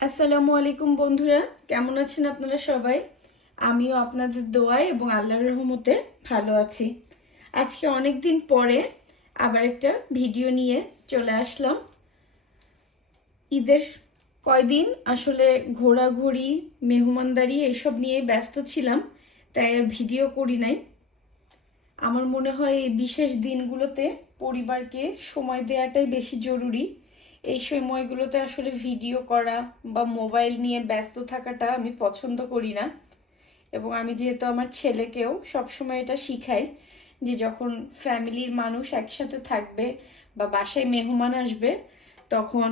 আসসালামু আলাইকুম বন্ধুরা, কেমন আছেন আপনারা সবাই? আমিও আপনাদের দোয়ায় এবং আল্লাহর রহমতে ভালো আছি। আজকে অনেক দিন পরে আবার একটা ভিডিও নিয়ে চলে আসলাম। ঈদের কয়দিন আসলে ঘোরাঘুরি, মেহমানদারি এসব নিয়ে ব্যস্ত ছিলাম, তাই আর ভিডিও করি নাই। আমার মনে হয় এই বিশেষ দিনগুলোতে পরিবারকে সময় দেওয়াটাই বেশি জরুরি। এই সময়গুলোতে আসলে ভিডিও করা বা মোবাইল নিয়ে ব্যস্ত থাকাটা আমি পছন্দ করি না। এবং আমি যেহেতু আমার ছেলেকেও সবসময় এটা শিখাই যে যখন ফ্যামিলির মানুষ একসাথে থাকবে বা বাসায় মেহমান আসবে, তখন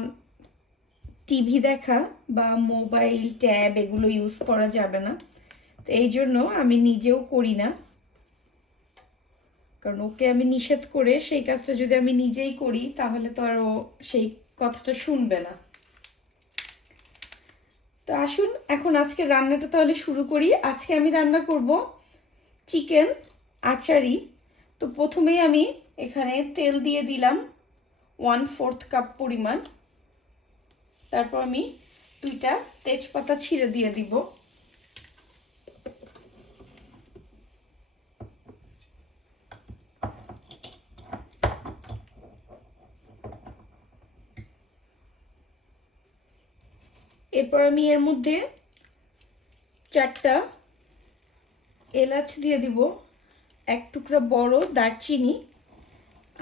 টিভি দেখা বা মোবাইল ট্যাব এগুলো ইউজ করা যাবে না। তো এই জন্য আমি নিজেও করি না, কারণ ওকে আমি নিষেধ করে সেই কাজটা যদি আমি নিজেই করি তাহলে তো আর ও সেই কথাটা শুনবে না। তো আসুন এখন আজকে রান্নাটা তাহলে শুরু করি। আজকে আমি রান্না করব চিকেন আচারি। তো প্রথমেই আমি এখানে তেল দিয়ে দিলাম 1/4 কাপ পরিমাণ। তারপর আমি 2টা তেজপাতা ছিঁড়ে দিয়ে দিব। এরপর আমি এর মধ্যে 4টা এলাচ দিয়ে দিব, 1 টুকরা বড় দারচিনি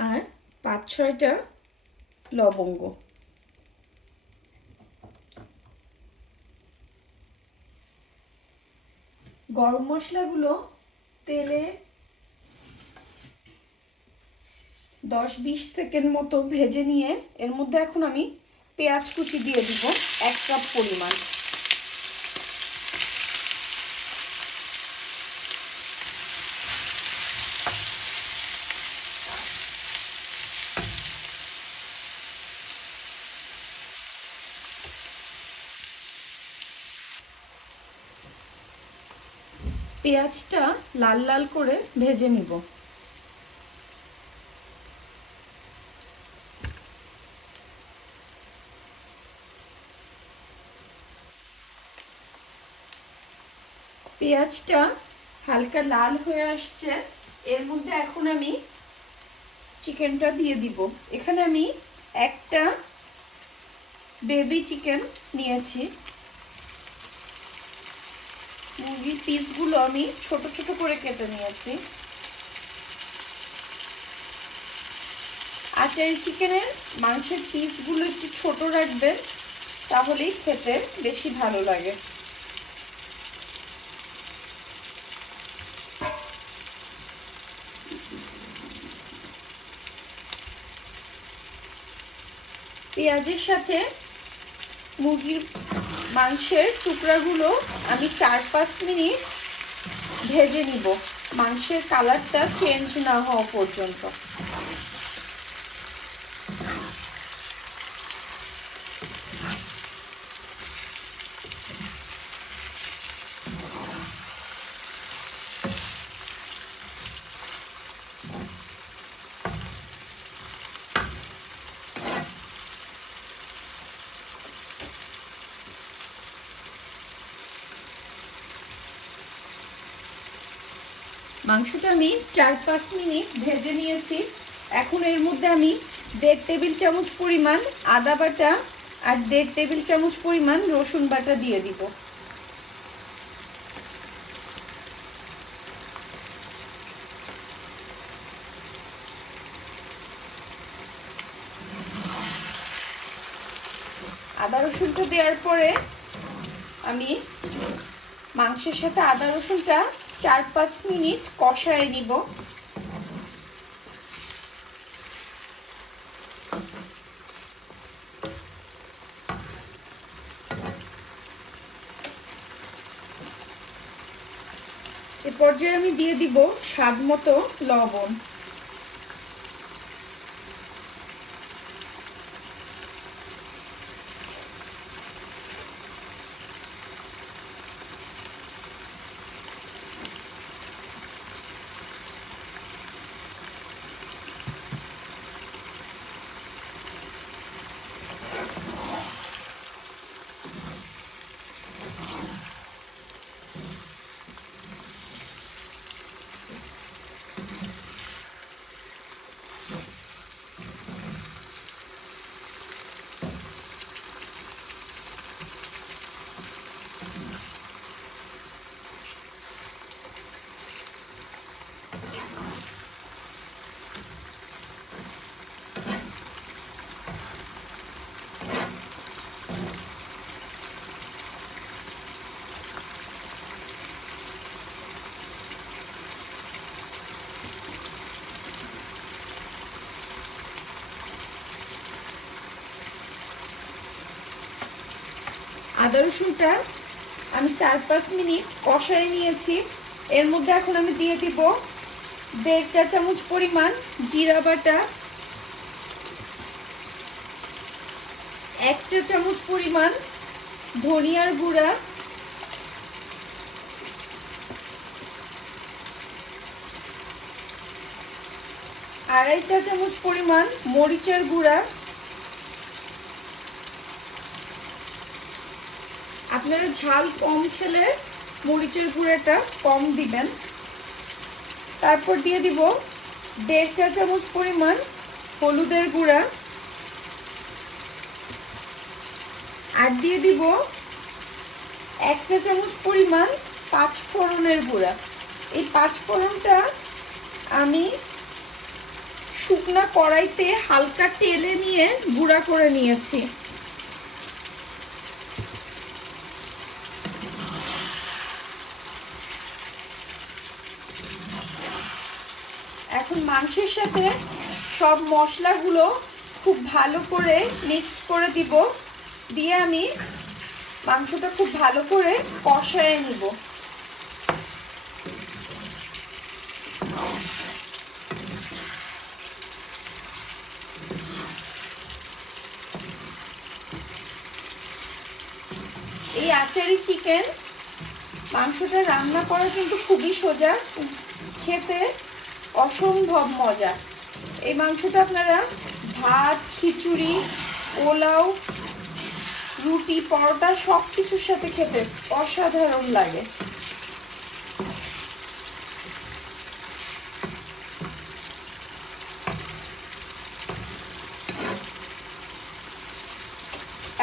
আর 5-6টা লবঙ্গ। গরম মশলাগুলো তেলে 10-20 সেকেন্ড মতো ভেজে নিয়ে এর মধ্যে এখন আমি পেঁয়াজ কুচি দিয়ে দিব 1 কাপ পরিমাণ। পেঁয়াজটা লাল লাল করে ভেজে নিব। পেঁয়াজটা হালকা লাল হয়ে আসছে, এর মধ্যে এখন আমি চিকেনটা দিয়ে দিব। এখানে আমি একটা বেবি চিকেন নিয়েছি। মুরগির পিসগুলো আমি ছোট ছোট করে কেটে নিয়েছি। আচারি চিকেনের মাংসের পিসগুলো একটু ছোট রাখবেন, তাহলেই খেতে বেশি ভালো লাগে। পেঁয়াজের সাথে মুরগির মাংসের টুকরাগুলো আমি 4-5 মিনিট ভেজে নিব, মাংসের কালারটা চেঞ্জ না হওয়া পর্যন্ত। মাংসটা আমি 4-5 মিনিট ভেজে নিয়েছি। এখন এর মধ্যে আমি 1.5 টেবিল চামচ পরিমাণ আদা বাটা আর 1.5 টেবিল চামচ পরিমাণ রসুন বাটা দিয়ে দিব। আদা রসুনটা দেওয়ার পরে আমি মাংসের সাথে আদা রসুনটা 4-5 মিনিট কষায় নিব। এ পর্যায়ে আমি দিয়ে দিব স্বাদ মতো লবণ। আদা রসুনটা আমি 4-5 মিনিট কষায় নিয়েছি। এর মধ্যে এখন আমি দিয়ে দিব 1.5 চা চামচ পরিমাণ জিরা বাটা, 1 চা চামচ পরিমাণ ধনিয়ার গুঁড়া, 2.5 চা চামচ পরিমাণ মরিচের গুঁড়া। আপনারা ঝাল কম খেলে মরিচের গুঁড়াটা কম দিবেন। তারপর দিয়ে দিব 1.5 চা চামচ পরিমাণ হলুদের গুঁড়া, আর দিয়ে দিব 1 চা চামচ পরিমাণ 5 ফোড়নের গুঁড়া। এই 5 ফোড়নটা আমি শুকনা কড়াইতে হালকা তেলে নিয়ে গুঁড়া করে নিয়েছি। এখন মাংসের সাথে সব মশলাগুলো খুব ভালো করে মিক্সড করে দিব, দিয়ে আমি মাংসটা খুব ভালো করে কষায় নিব। এই আচারি চিকেন মাংসটা রান্না করা কিন্তু খুবই সোজা, খেতে অসম্ভব মজা। এই মাংসটা আপনারা ভাত, খিচুড়ি, পোলাও, রুটি, পরোটা সব কিছুর সাথে খেতে অসাধারণ লাগে।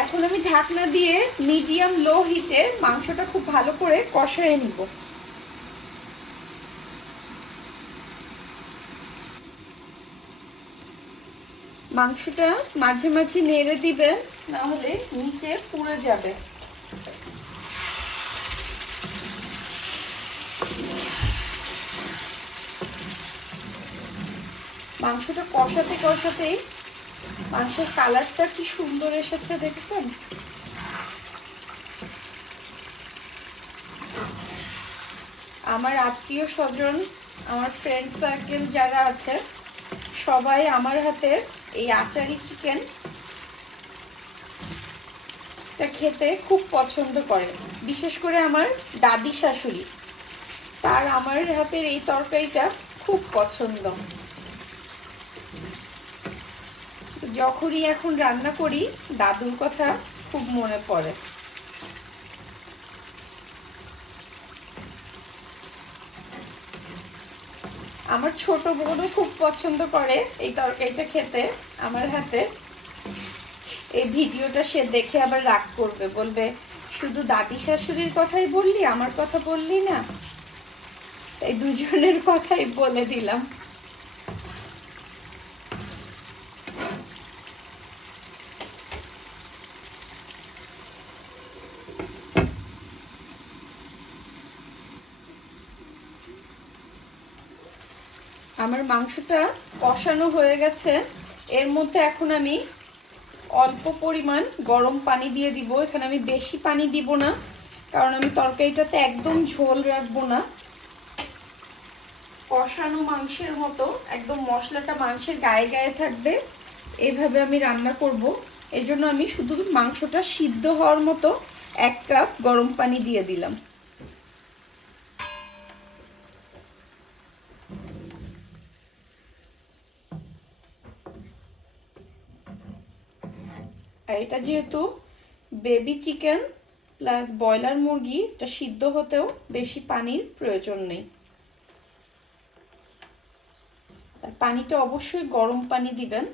এখন আমি ঢাকনা দিয়ে মিডিয়াম লো হিটে মাংসটা খুব ভালো করে কষায় নিব। মাংসটা মাঝে মাঝে নেড়ে দিবেন, না হলে নিচে পুড়ে যাবে। মাংসটা কষাতে কষাতেই মাংসের কালারটা কি সুন্দর এসেছে দেখছেন। আমার আত্মীয় স্বজন, আমার ফ্রেন্ড সার্কেল যারা আছে সবাই আমার হাতে এই আচারি চিকেন খেতে খুব পছন্দ করে। বিশেষ করে আমার দাদি শাশুড়ি, তার আমার হাতের এই তরকারিটা খুব পছন্দ। যখনই এখন রান্না করি দাদুর কথা খুব মনে পড়ে। আমার ছোট বোনও খুব পছন্দ করে এই তরকারিটা খেতে আমার হাতে। এই ভিডিওটা সে দেখে আবার রাগ করবে, বলবে শুধু দাদি শাশুড়ির কথাই বললি, আমার কথা বললি না। এই দুজনের কথাই বলে দিলাম। আমার মাংসটা কষানো হয়ে গেছে। এর মধ্যে এখন আমি অল্প পরিমাণ গরম পানি দিয়ে দিব। এখানে আমি বেশি পানি দিব না, কারণ আমি তরকারিটাতে একদম ঝোল রাখবো না। কষানো মাংসের মতো একদম মশলাটা মাংসের গায়ে গায়ে থাকবে, এইভাবে আমি রান্না করব। এই জন্য আমি শুধু মাংসটা সিদ্ধ হওয়ার মতো 1 কাপ গরম পানি দিয়ে দিলাম। আর এটা যেহেতু বেবি চিকেন প্লাস ব্রয়লার মুরগি, এটা সিদ্ধ হতেও বেশি পানির প্রয়োজন নেই। আর পানিটা অবশ্যই গরম পানি দিবেন।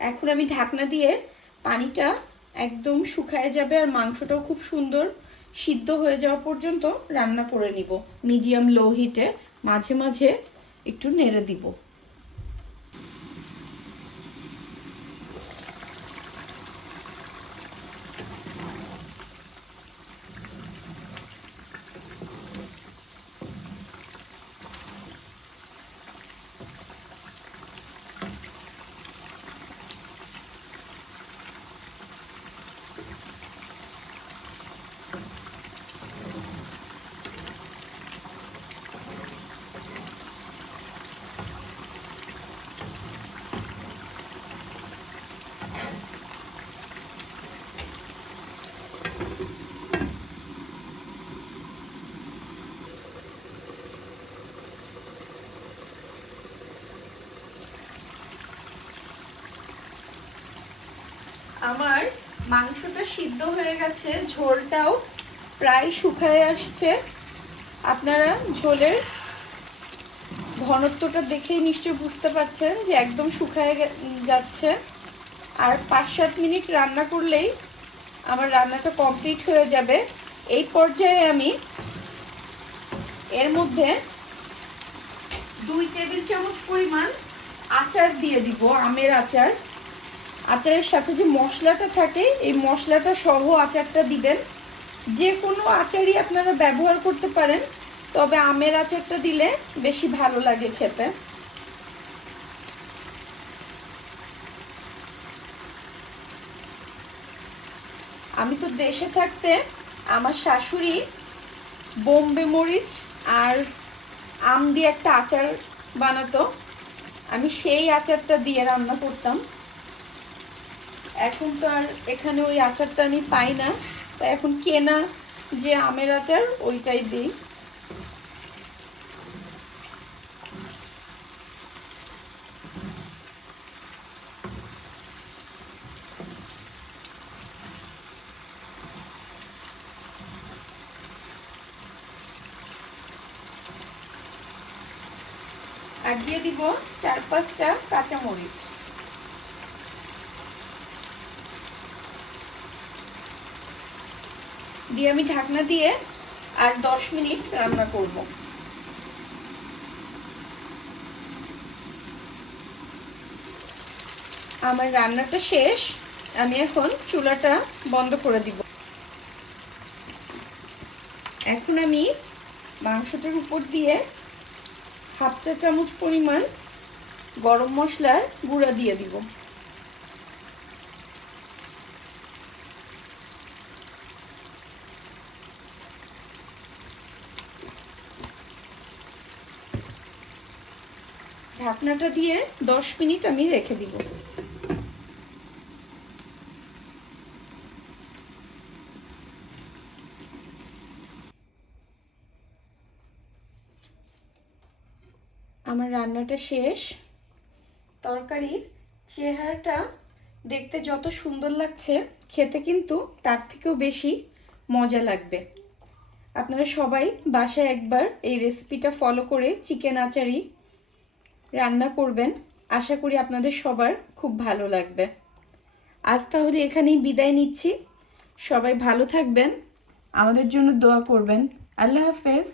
এখন আমি ঢাকনা দিয়ে পানিটা একদম শুকায় যাবে আর মাংসটাও খুব সুন্দর সিদ্ধ হয়ে যাওয়া পর্যন্ত রান্না করে নিব মিডিয়াম লো হিটে। মাঝে মাঝে একটু নেড়ে দিব। আমার মাংসটা সিদ্ধ হয়ে গেছে, ঝোলটাও প্রায় শুকায় আসছে। আপনারা ঝোলের ঘনত্বটা দেখেই নিশ্চয় বুঝতে পারছেন যে একদম শুকায় যাচ্ছে। আর 5-7 মিনিট রান্না করলেই আমার রান্নাটা কমপ্লিট হয়ে যাবে। এই পর্যায়ে আমি এর মধ্যে 2 টেবিল চামচ পরিমাণ আচার দিয়ে দিব, আমের আচার। আচারের সাথে যে মশলাটা থাকে এই মশলাটা সহ আচারটা দিবেন। যে কোনো আচারই আপনারা ব্যবহার করতে পারেন, তবে আমের আচারটা দিলে বেশি ভালো লাগে খেতে। আমি তো দেশে থাকতে আমার শাশুড়ি বোম্বে মরিচ আর আম দিয়ে একটা আচার বানাতো, আমি সেই আচারটা দিয়ে রান্না করতাম। এখন তো আর এখানে ওই আচারটা আমি পাই না, তাই এখন কেনা যে আমের আচার ওইটাই দিই। আর দিয়ে দিব 4-5টা কাঁচামরিচ। দিয়ে আমি ঢাকনা দিয়ে আর 10 মিনিট রান্না করব। আমার রান্নাটা শেষ, আমি এখন চুলাটা বন্ধ করে দিব। এখন আমি মাংসটার উপর দিয়ে 1/2 চা চামচ পরিমাণ গরম মশলার গুঁড়া দিয়ে দিব। ঢাকনাটা দিয়ে 10 মিনিট আমি রেখে দিব। আমার রান্নাটা শেষ। তরকারির চেহারাটা দেখতে যত সুন্দর লাগছে, খেতে কিন্তু তার থেকেও বেশি মজা লাগবে। আপনারা সবাই বাসায় একবার এই রেসিপিটা ফলো করে চিকেন আচারি রান্না করবেন, আশা করি আপনাদের সবার খুব ভালো লাগবে। আজ তাহলে এখানেই বিদায় নিচ্ছি। সবাই ভালো থাকবেন, আমাদের জন্য দোয়া করবেন। আল্লাহ হাফেজ।